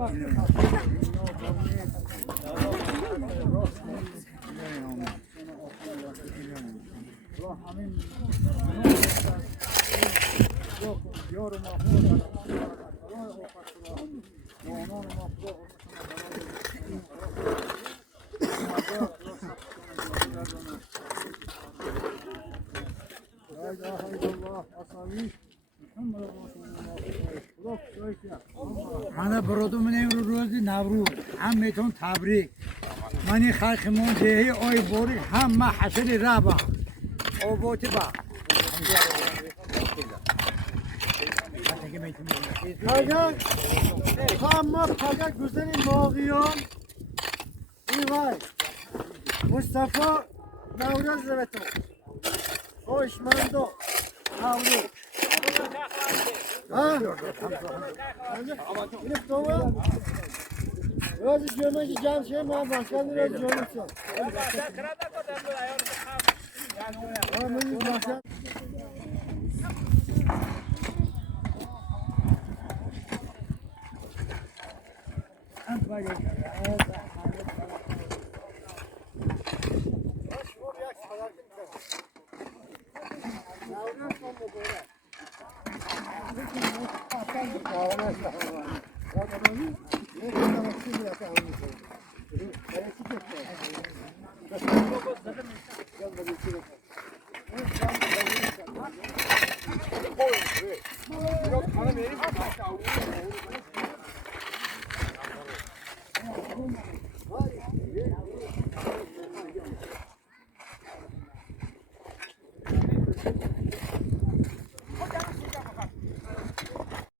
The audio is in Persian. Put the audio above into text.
من برادوم امروز روز نوروز همتون تبریک. منی خلقمون جهی آی بوری هم ما حسن رابا آبوتی با ما پاگه گذاری ماغیان ایوای مصطفی نوروز رویتون خوشمندو نوروز این افتوه روز جمعه جمع شه من باشکن روز جمعه شد